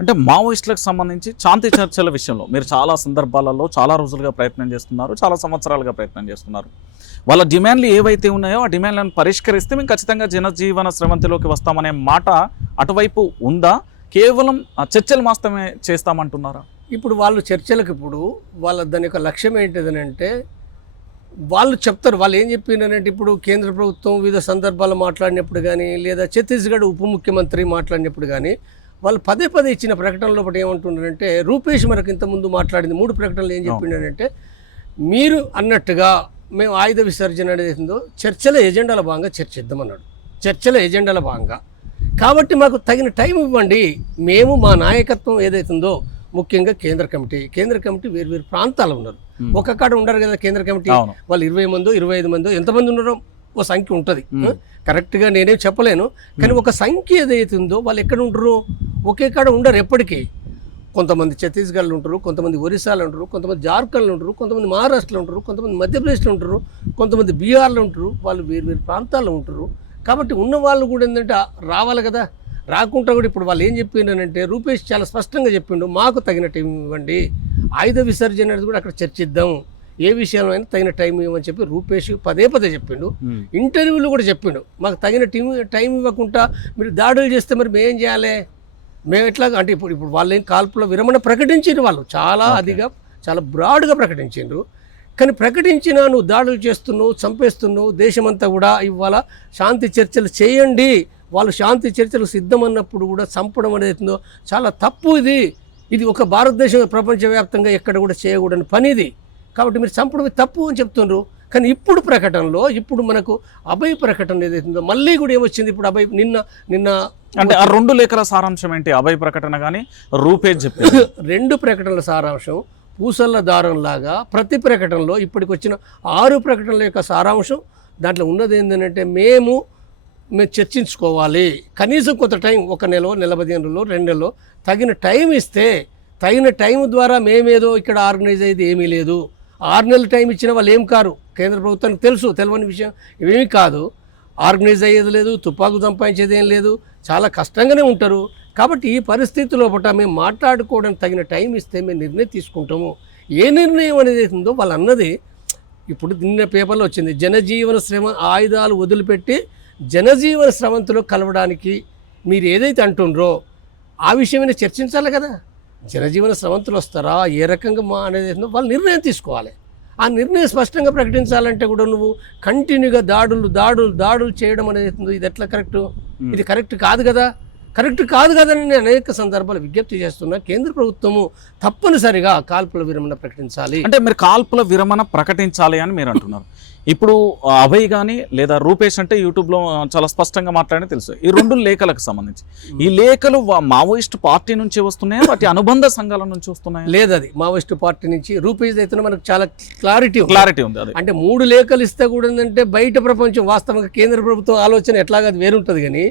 అంటే మావోయిస్టులకు సంబంధించి శాంతి చర్చల విషయంలో మీరు చాలా సందర్భాలలో చాలా రోజులుగా ప్రయత్నం చేస్తున్నారు, చాలా సంవత్సరాలుగా ప్రయత్నం చేస్తున్నారు. వాళ్ళ డిమాండ్లు ఏవైతే ఉన్నాయో ఆ డిమాండ్లను పరిష్కరిస్తే మేము ఖచ్చితంగా జనజీవన స్రవంతిలోకి వస్తామనే మాట అటువైపు ఉందా? కేవలం చర్చలు మాత్రమే చేస్తామంటున్నారా? ఇప్పుడు వాళ్ళు చర్చలకు ఇప్పుడు దాని యొక్క లక్ష్యం ఏంటిదనంటే వాళ్ళు చెప్తారు. వాళ్ళు ఏం చెప్పినారంటే ఇప్పుడు కేంద్ర ప్రభుత్వం వివిధ సందర్భాలు మాట్లాడినప్పుడు కానీ లేదా ఛత్తీస్గఢ్ ఉప ముఖ్యమంత్రి మాట్లాడినప్పుడు కానీ వాళ్ళు పదే పదే ఇచ్చిన ప్రకటనలో ఒకటి ఏమంటున్నారంటే, రూపేష్ మనకు ఇంతకుముందు మాట్లాడింది 3 ప్రకటనలు ఏం చెప్పిండారంటే, మీరు అన్నట్టుగా మేము ఆయుధ విసర్జన అనేది ఏందో చర్చల ఎజెండాల భాగంగా చర్చిద్దామన్నాడు. చర్చల ఎజెండాల భాగంగా కాబట్టి మాకు తగిన టైం ఇవ్వండి. మేము మా నాయకత్వం ఏదైతుందో ముఖ్యంగా కేంద్ర కమిటీ వేరు ప్రాంతాలు ఉన్నారు. ఒక కాడ ఉండరు కదా కేంద్ర కమిటీ. వాళ్ళు 20 మందో 25 మందో ఎంతమంది ఉన్నారో ఓ సంఖ్య ఉంటుంది. కరెక్ట్గా నేనేం చెప్పలేను, కానీ ఒక సంఖ్య ఏదైతే ఉందో వాళ్ళు ఎక్కడ ఉంటారు, ఒకే కాడ ఉండరు ఎప్పటికీ. కొంతమంది ఛత్తీస్గఢ్లో ఉంటారు, కొంతమంది ఒరిస్సాలో ఉంటారు, కొంతమంది జార్ఖండ్లో ఉంటారు, కొంతమంది మహారాష్ట్రలో ఉంటారు, కొంతమంది మధ్యప్రదేశ్లో ఉంటారు, కొంతమంది బీహార్లో ఉంటారు. వాళ్ళు వేరు ప్రాంతాల్లో ఉంటారు. కాబట్టి ఉన్న వాళ్ళు కూడా ఏంటంటే రావాలి కదా. రాకుండా కూడా ఇప్పుడు వాళ్ళు ఏం చెప్పినారంటే, రూపేష్ చాలా స్పష్టంగా చెప్పిండు, మాకు తగిన టైం ఇవ్వండి, ఆయుధ విసర్జన అనేది కూడా అక్కడ చర్చిద్దాం, ఏ విషయంలో అయినా తగిన టైం ఇవ్వమని చెప్పి రూపేష్ పదే చెప్పిండు. ఇంటర్వ్యూలో కూడా చెప్పిండు, మాకు తగిన టైం ఇవ్వకుండా మీరు దాడులు చేస్తే మరి మేమేం చేయాలి, మేము ఎట్లా అంటే ఇప్పుడు వాళ్ళు ఏం కాల్పుల విరమణ ప్రకటించారు. వాళ్ళు చాలా అదిగా చాలా బ్రాడ్గా ప్రకటించారు. కానీ ప్రకటించినా నువ్వు దాడులు చేస్తున్నావు, చంపేస్తున్నావు, దేశమంతా కూడా ఇవాళ శాంతి చర్చలు చేయండి, వాళ్ళు శాంతి చర్చలు సిద్ధమన్నప్పుడు కూడా చంపడం అనేది చాలా తప్పు. ఇది ఒక భారతదేశం ప్రపంచవ్యాప్తంగా ఎక్కడ కూడా చేయకూడని పని ఇది. కాబట్టి మీరు చంపడం తప్పు అని చెప్తున్నారు. కానీ ఇప్పుడు ప్రకటనలో ఇప్పుడు మనకు అభయ్ ప్రకటన ఏదైతుందో మళ్ళీ కూడా ఏమొచ్చింది, ఇప్పుడు అభయ్ నిన్న అంటే ఆ 2 లేఖల సారాంశం ఏంటి? అభయ్ ప్రకటన కానీ రూపేష్ చెప్పారు 2 ప్రకటనల సారాంశం పూసల్ల దారం లాగా ప్రతి ప్రకటనలో ఇప్పటికి వచ్చిన 6 ప్రకటనల యొక్క సారాంశం దాంట్లో ఉన్నది ఏంటంటే, మేము చర్చించుకోవాలి, కనీసం కొంత టైం, 1 నెల, 15 రోజులు, 2 నెలలు తగిన టైం ఇస్తే, తగిన టైం ద్వారా మేమేదో ఇక్కడ ఆర్గనైజ్ అయ్యేది ఏమీ లేదు. 6 నెలల టైం ఇచ్చిన వాళ్ళు ఏం కారు, కేంద్ర ప్రభుత్వానికి తెలుసు, తెలియని విషయం ఇవేమీ కాదు. ఆర్గనైజ్ అయ్యేది లేదు, తుపాకు సంపాదించేది ఏం లేదు, చాలా కష్టంగానే ఉంటారు. కాబట్టి ఈ పరిస్థితిలో మేము మాట్లాడుకోవడానికి తగిన టైం ఇస్తే మేము నిర్ణయం తీసుకుంటాము. ఏ నిర్ణయం అనేది ఉందో వాళ్ళు అన్నది ఇప్పుడు నిన్న పేపర్లో వచ్చింది, జనజీవన శ్రమ ఆయుధాలు వదిలిపెట్టి జనజీవన స్రవంతిలో కలవడానికి మీరు ఏదైతే అంటుండ్రో ఆ విషయమైనా చర్చించాలి కదా. జనజీవన స్రవంతులు వస్తారా, ఏ రకంగా అనేది వాళ్ళు నిర్ణయం తీసుకోవాలి. ఆ నిర్ణయం స్పష్టంగా ప్రకటించాలంటే కూడా నువ్వు కంటిన్యూగా దాడులు చేయడం అనేది ఇది ఎట్లా కరెక్టు? ఇది కరెక్ట్ కాదు కదా. నేను అనేక సందర్భాలు విజ్ఞప్తి చేస్తున్నా, కేంద్ర ప్రభుత్వము తప్పనిసరిగా కాల్పుల విరమణ ప్రకటించాలి. అంటే మీరు కాల్పుల విరమణ ప్రకటించాలి అని మీరు అంటున్నారు. ఇప్పుడు అభయ్ కానీ లేదా రూపేష్ అంటే యూట్యూబ్లో చాలా స్పష్టంగా మాట్లాడి తెలుసు. ఈ 2 లేఖలకు సంబంధించి ఈ లేఖలు మావోయిస్టు పార్టీ నుంచి వస్తున్నాయా, వాటి అనుబంధ సంఘాల నుంచి వస్తున్నాయా? లేదు, అది మావోయిస్టు పార్టీ నుంచి. రూపేష్ అయితే మనకు చాలా క్లారిటీ ఉంది. అది అంటే 3 లేఖలు ఇస్తే కూడా ఏంటంటే బయట ప్రపంచం వాస్తవంగా కేంద్ర ప్రభుత్వం ఆలోచన ఎట్లాగా అది వేరుంటుంది. కానీ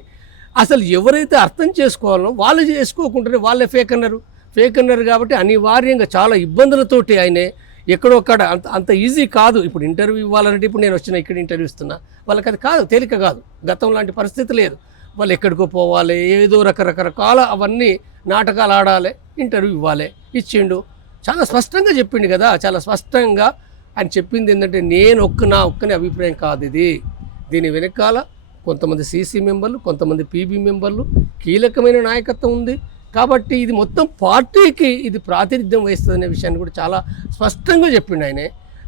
అసలు ఎవరైతే అర్థం చేసుకోవాలో వాళ్ళు చేసుకోకుండానే వాళ్ళే ఫేక్ అన్నారు కాబట్టి అనివార్యంగా చాలా ఇబ్బందులతోటి ఆయనే ఎక్కడొక్కడ అంత ఈజీ కాదు. ఇప్పుడు ఇంటర్వ్యూ ఇవ్వాలంటే ఇప్పుడు నేను వచ్చిన ఇక్కడ ఇంటర్వ్యూ ఇస్తున్నా, వాళ్ళకి అది కాదు, తేలిక కాదు. గతం లాంటి పరిస్థితి లేదు. వాళ్ళు ఎక్కడికో పోవాలి, ఏదో రకరకాల అవన్నీ నాటకాలు ఆడాలి, ఇంటర్వ్యూ ఇవ్వాలి. ఇచ్చిండు, చాలా స్పష్టంగా చెప్పిండు కదా. చాలా స్పష్టంగా ఆయన చెప్పింది ఏంటంటే, నా ఒక్కని అభిప్రాయం కాదు ఇది, దీని వెనకాల కొంతమంది సీసీ మెంబర్లు, కొంతమంది పీబీ మెంబర్లు, కీలకమైన నాయకత్వం ఉంది. కాబట్టి ఇది మొత్తం పార్టీకి ఇది ప్రాతినిధ్యం వహిస్తుంది అనే విషయాన్ని కూడా చాలా స్పష్టంగా చెప్పిండు ఆయనే.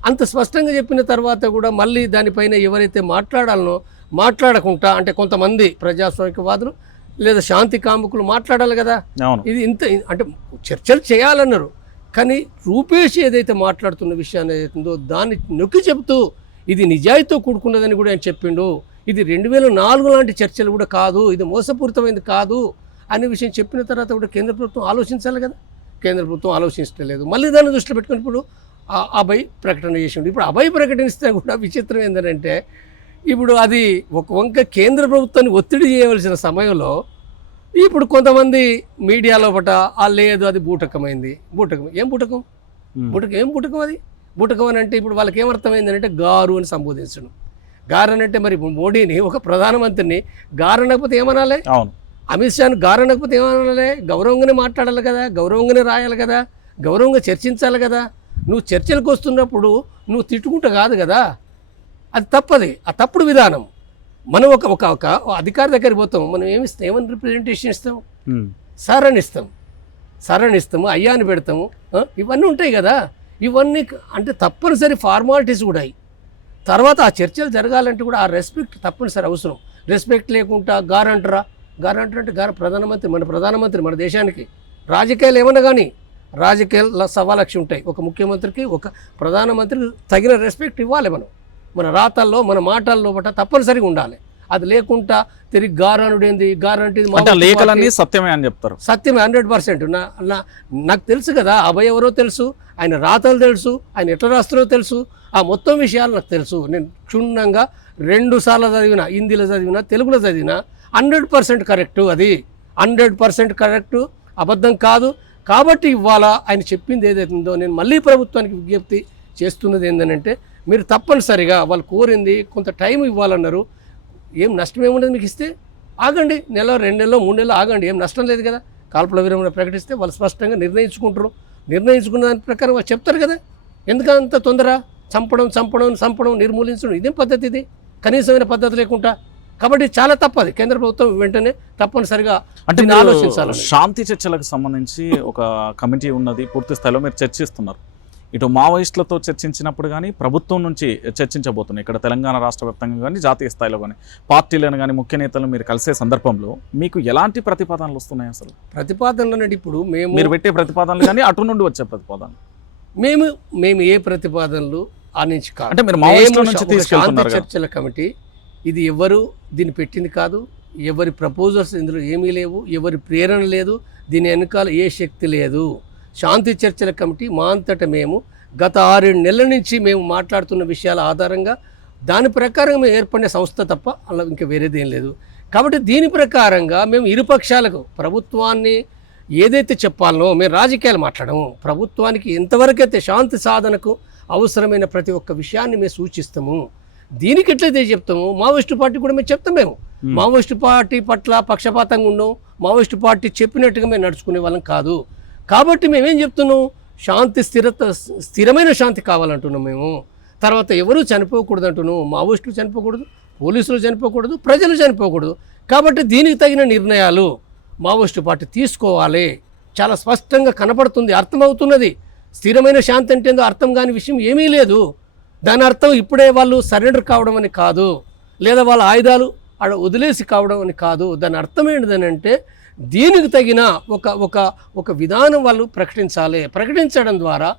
అంత స్పష్టంగా చెప్పిన తర్వాత కూడా మళ్ళీ దానిపైన ఎవరైతే మాట్లాడాలనో మాట్లాడకుండా, అంటే కొంతమంది ప్రజాస్వామికవాదులు లేదా శాంతి కాముకులు మాట్లాడాలి కదా. ఇది ఇంత అంటే చర్చలు చేయాలన్నారు. కానీ రూపేష్ ఏదైతే మాట్లాడుతున్న విషయాన్ని ఏదైతుందో దాన్ని నొక్కి చెబుతూ ఇది నిజాయితీతో కూడుకున్నదని కూడా ఆయన చెప్పిండు. ఇది 2004 లాంటి చర్చలు కూడా కాదు, ఇది మోసపూరితమైనది కాదు అనే విషయం చెప్పిన తర్వాత కూడా కేంద్ర ప్రభుత్వం ఆలోచించాలి కదా. కేంద్ర ప్రభుత్వం ఆలోచించడం లేదు. మళ్ళీ దాన్ని దృష్టిలో పెట్టుకుని ఇప్పుడు అభయ్ ప్రకటన చేసిండు. ఇప్పుడు అభయ్ ప్రకటిస్తే కూడా విచిత్రం ఏంటంటే, ఇప్పుడు అది ఒక వంక కేంద్ర ప్రభుత్వాన్ని ఒత్తిడి చేయవలసిన సమయంలో ఇప్పుడు కొంతమంది మీడియాలో లేదు అది బూటకమైంది. ఏం బూటకం అది? బూటకం అని అంటే ఇప్పుడు వాళ్ళకి ఏమర్థమైందంటే గారు అని సంబోధించడం. గారు అని అంటే మరి మోడీని, ఒక ప్రధానమంత్రిని గారు అనకపోతే ఏమనాలి? అమిత్ షాను గారనకపోతే ఏమనాలి? గౌరవంగానే మాట్లాడాలి కదా, గౌరవంగానే రాయాలి కదా, గౌరవంగా చర్చించాలి కదా. నువ్వు చర్చలకు వస్తున్నప్పుడు నువ్వు తిట్టుకుంటా కాదు కదా, అది తప్పది, ఆ తప్పుడు విధానం. మనం ఒక ఒక ఒక అధికారి దగ్గరికి పోతాం, మనం ఏమిస్తాం, ఏమని రిప్రజెంటేషన్ ఇస్తాం? సార్ అని ఇస్తాం, సార్ అని ఇస్తాము, అయ్యా అని పెడతాము, ఇవన్నీ ఉంటాయి కదా. ఇవన్నీ అంటే తప్పనిసరి ఫార్మాలిటీస్ కూడా అయ్యి తర్వాత ఆ చర్చలు జరగాలంటే కూడా ఆ రెస్పెక్ట్ తప్పనిసరి అవసరం. రెస్పెక్ట్ లేకుండా గారంటరా అంటే ప్రధానమంత్రి, మన ప్రధానమంత్రి, మన దేశానికి. రాజకీయాలు ఏమన్నా కానీ రాజకీయాలు 1.25 ఉంటాయి. ఒక ముఖ్యమంత్రికి, ఒక ప్రధానమంత్రికి తగిన రెస్పెక్ట్ ఇవ్వాలి. మన రాతల్లో, మన మాటల్లో బట్ట తప్పనిసరిగా ఉండాలి. అది లేకుండా తిరిగి గారనుడేంది, గారంటే లేఖలన్నీ సత్యమే అని చెప్తారు. సత్యమే 100%. నాకు తెలుసు కదా, అభయ్ ఎవరో తెలుసు, ఆయన రాతలు తెలుసు, ఆయన ఎట్లా రాస్తారో తెలుసు, ఆ మొత్తం విషయాలు నాకు తెలుసు. నేను క్షుణ్ణంగా 2 సార్లు చదివినా, హిందీలో చదివినా, తెలుగులో చదివినా. 100% కరెక్టు, అది 100% కరెక్టు, అబద్ధం కాదు. కాబట్టి ఇవాళ ఆయన చెప్పింది ఏదైతుందో నేను మళ్ళీ ప్రభుత్వానికి విజ్ఞప్తి చేస్తున్నది ఏంటంటే, మీరు తప్పనిసరిగా వాళ్ళు కోరింది కొంత టైం ఇవ్వాలన్నారు. ఏం నష్టం ఏముండదు మీకు ఇస్తే, ఆగండి, 1 నెల 2 నెలలో 3 నెలలు ఆగండి, ఏం నష్టం లేదు కదా. కాల్పుల విరమణ ప్రకటిస్తే వాళ్ళు స్పష్టంగా నిర్ణయించుకుంటారు. నిర్ణయించుకున్న దాని ప్రకారం వాళ్ళు చెప్తారు కదా. ఎందుకంత తొందర? చంపడం, నిర్మూలించడం, ఇదేం పద్ధతి? ఇది కనీసమైన పద్ధతి లేకుండా. కాబట్టి చాలా తప్పది. కేంద్ర ప్రభుత్వం వెంటనే తప్పనిసరిగా అంటే ఆలోచించాలి. శాంతి చర్చలకు సంబంధించి ఒక కమిటీ ఉన్నది, పూర్తి స్థాయిలో మీరు చర్చిస్తున్నారు. ఇటు మావోయిస్టులతో చర్చించినప్పుడు కానీ ప్రభుత్వం నుంచి చర్చించబోతున్నాయి. ఇక్కడ తెలంగాణ రాష్ట్ర వ్యాప్తంగా కానీ జాతీయ స్థాయిలో కానీ పార్టీలను కానీ ముఖ్య నేతలను మీరు కలిసే సందర్భంలో మీకు ఎలాంటి ప్రతిపాదనలు వస్తున్నాయి? అసలు ప్రతిపాదనలు అంటే ఇప్పుడు మీరు పెట్టే ప్రతిపాదనలు కానీ అటు నుండి వచ్చే ప్రతిపాదనలు మేము ఏ ప్రతిపాదనలు ఆనించి కాదు. అంటే మీరు మావోయిస్టుల నుంచి తీసుకెళ్తున్నారు శాంతి చర్చల కమిటీ, ఇది ఎవరు దీన్ని పెట్టింది కాదు, ఎవరి ప్రపోజల్స్ ఇందులో ఏమీ లేవు, ఎవరి ప్రేరణ లేదు, దీని వెనకాల ఏ శక్తి లేదు. శాంతి చర్చల కమిటీ మా అంతటా మేము గత 6-7 నెలల నుంచి మేము మాట్లాడుతున్న విషయాల ఆధారంగా దాని ప్రకారం మేము ఏర్పడిన సంస్థ తప్ప అలా ఇంకా వేరేదేం లేదు. కాబట్టి దీని ప్రకారంగా మేము ఇరుపక్షాలకు ప్రభుత్వాన్ని ఏదైతే చెప్పాలనో మేము రాజకీయాలు మాట్లాడము. ప్రభుత్వానికి ఎంతవరకైతే శాంతి సాధనకు అవసరమైన ప్రతి ఒక్క విషయాన్ని మేము సూచిస్తాము. దీనికి ఎట్లయితే చెప్తాము, మావోయిస్టు పార్టీ కూడా మేము చెప్తాం. మేము మావోయిస్టు పార్టీ పట్ల పక్షపాతంగా ఉన్నాం, మావోయిస్టు పార్టీ చెప్పినట్టుగా మేము నడుచుకునే వాళ్ళం కాదు. కాబట్టి మేమేం చెప్తున్నాం, స్థిరమైన శాంతి కావాలంటున్నాం మేము. తర్వాత ఎవరూ చనిపోకూడదు అంటున్నాం. మావోయిస్టులు చనిపోకూడదు, పోలీసులు చనిపోకూడదు, ప్రజలు చనిపోకూడదు. కాబట్టి దీనికి తగిన నిర్ణయాలు మావోయిస్టు పార్టీ తీసుకోవాలి. చాలా స్పష్టంగా కనపడుతుంది, అర్థమవుతున్నది. స్థిరమైన శాంతి అంటే అర్థం కాని విషయం ఏమీ లేదు. దాని అర్థం ఇప్పుడే వాళ్ళు సరెండర్ కావడం అని కాదు, లేదా వాళ్ళ ఆయుధాలు అక్కడ వదిలేసి కావడం అని కాదు. దాని అర్థం ఏంటిదని అంటే దీనికి తగిన ఒక విధానం వాళ్ళు ప్రకటించాలి. ప్రకటించడం ద్వారా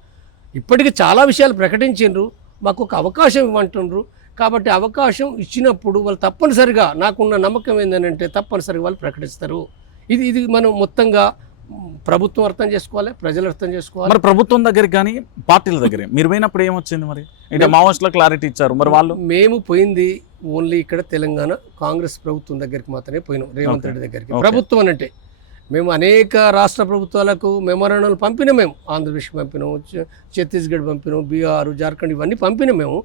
ఇప్పటికీ చాలా విషయాలు ప్రకటించిండ్రు, మాకు ఒక అవకాశం ఇవ్వంటుండ్రు. కాబట్టి అవకాశం ఇచ్చినప్పుడు వాళ్ళు తప్పనిసరిగా, నాకున్న నమ్మకం ఏంటంటే తప్పనిసరిగా వాళ్ళు ప్రకటిస్తారు. ఇది మనం మొత్తంగా ప్రభుత్వం అర్థం చేసుకోవాలి, ప్రజలు అర్థం చేసుకోవాలి. మరి ప్రభుత్వం దగ్గరికి కానీ పార్టీల దగ్గర మీరు పోయినప్పుడు ఏమొచ్చింది? మరి అంటే మావోయిస్టులకు క్లారిటీ ఇచ్చారు, మరి వాళ్ళు? మేము పోయింది ఓన్లీ ఇక్కడ తెలంగాణ కాంగ్రెస్ ప్రభుత్వం దగ్గరికి మాత్రమే పోయినాం, రేవంత్ రెడ్డి దగ్గరికి. ప్రభుత్వం అంటే మేము అనేక రాష్ట్ర ప్రభుత్వాలకు మెమోరాండాలు పంపినాం. మేము ఆంధ్రప్రదేశ్ పంపినాం, ఛత్తీస్గఢ్ పంపినాం, బీహార్, జార్ఖండ్ ఇవన్నీ పంపినాం మేము.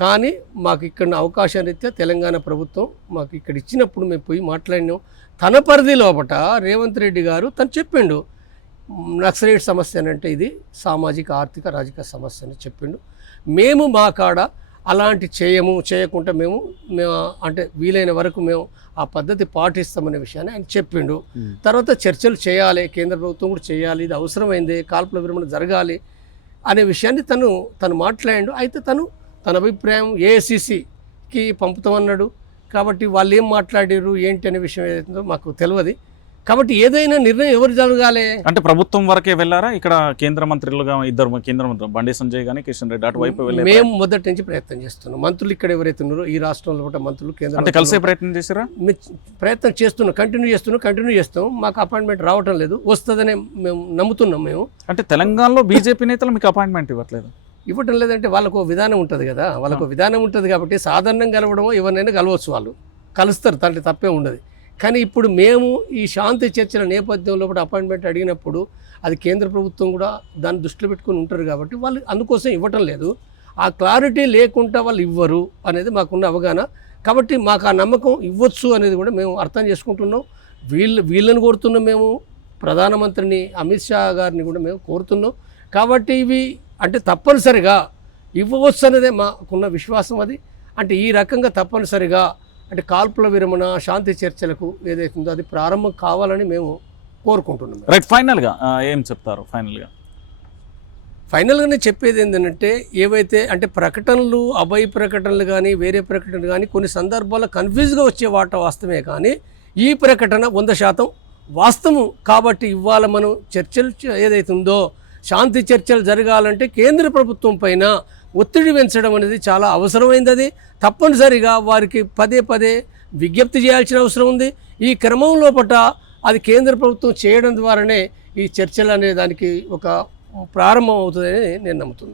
కానీ మాకు ఇక్కడ అవకాశం రీత్యా తెలంగాణ ప్రభుత్వం మాకు ఇక్కడ ఇచ్చినప్పుడు మేము పోయి మాట్లాడినాం. తన పరిధి లోపట రేవంత్ రెడ్డి గారు తను చెప్పిండు, నక్సలైట్ సమస్య అంటే ఇది సామాజిక ఆర్థిక రాజకీయ సమస్య అని చెప్పిండు. మేము మా కాడ అలాంటి చేయకుండా మేము అంటే వీలైన వరకు మేము ఆ పద్ధతి పాటిస్తామనే విషయాన్ని ఆయన చెప్పిండు. తర్వాత చర్చలు చేయాలి, కేంద్ర ప్రభుత్వం కూడా చేయాలి, ఇది అవసరమైంది, కాల్పుల విరమణ జరగాలి అనే విషయాన్ని తను మాట్లాడిండు. అయితే తన అభిప్రాయం ఏఐసిసికి పంపుతామన్నాడు. కాబట్టి వాళ్ళు ఏం మాట్లాడారు ఏంటి అనే విషయం ఏదైతుందో మాకు తెలియదు. కాబట్టి ఏదైనా నిర్ణయం ఎవరు జరగాలి అంటే ప్రభుత్వం వరకే వెళ్ళారా? ఇక్కడ కేంద్ర మంత్రులుగా ఇద్దరు కేంద్ర మంత్రులు బండి సంజయ్ కానీ కిషన్ రెడ్డి అటువైపు వెళ్ళారు. మేము మొదటి నుంచి ప్రయత్నం చేస్తున్నాం. మంత్రులు ఇక్కడ ఎవరైతే ఉన్నారో ఈ రాష్ట్రంలో కూడా మంత్రులు కేంద్ర అంటే కలిసే ప్రయత్నం చేశారా? ప్రయత్నం చేస్తున్నాం, కంటిన్యూ చేస్తాం. మాకు అపాయింట్మెంట్ రావటం లేదు, వస్తుందనే మేము నమ్ముతున్నాం. మేము అంటే తెలంగాణలో బీజేపీ నేతలు మీకు అపాయింట్మెంట్ ఇవ్వటం లేదంటే వాళ్ళకు విధానం ఉంటుంది కదా, వాళ్ళకు విధానం ఉంటుంది. కాబట్టి సాధారణంగా కలవడమో ఎవరినైనా కలవచ్చు, వాళ్ళు కలుస్తారు, దాంట్లో తప్పే ఉండదు. కానీ ఇప్పుడు మేము ఈ శాంతి చర్చల నేపథ్యంలో కూడా అపాయింట్మెంట్ అడిగినప్పుడు అది కేంద్ర ప్రభుత్వం కూడా దాన్ని దృష్టిలో పెట్టుకుని ఉంటారు. కాబట్టి వాళ్ళు అందుకోసం ఇవ్వటం లేదు. ఆ క్లారిటీ లేకుండా వాళ్ళు ఇవ్వరు అనేది మాకున్న అవగాహన. కాబట్టి మాకు ఆ నమ్మకం ఇవ్వచ్చు అనేది కూడా మేము అర్థం చేసుకుంటున్నాం. వీళ్ళని కోరుతున్నాం మేము, ప్రధానమంత్రిని అమిత్ షా గారిని కూడా మేము కోరుతున్నాం. కాబట్టి ఇవి అంటే తప్పనిసరిగా ఇవ్వవచ్చు అనేదే మాకున్న విశ్వాసం. అది అంటే ఈ రకంగా తప్పనిసరిగా అంటే కాల్పుల విరమణ, శాంతి చర్చలకు ఏదైతే ఉందో అది ప్రారంభం కావాలని మేము కోరుకుంటున్నాం. రైట్, ఫైనల్గా ఏం చెప్తారు? ఫైనల్గానే చెప్పేది ఏంటంటే, ఏవైతే అంటే ప్రకటనలు, అభయ ప్రకటనలు కానీ వేరే ప్రకటనలు కానీ కొన్ని సందర్భాల్లో కన్ఫ్యూజ్గా వచ్చే వాస్తవమే, కానీ ఈ ప్రకటన 100% వాస్తవం. కాబట్టి ఇవాళ మనం చర్చలు ఏదైతే ఉందో శాంతి చర్చలు జరగాలంటే కేంద్ర ప్రభుత్వం పైన ఒత్తిడి పెంచడం అనేది చాలా అవసరమైంది. అది తప్పనిసరిగా వారికి పదే పదే విజ్ఞప్తి చేయాల్సిన అవసరం ఉంది. ఈ క్రమం లోపట అది కేంద్ర ప్రభుత్వం చేయడం ద్వారానే ఈ చర్చలు అనే దానికి ఒక ప్రారంభం అవుతుందని నేను నమ్ముతున్నాను.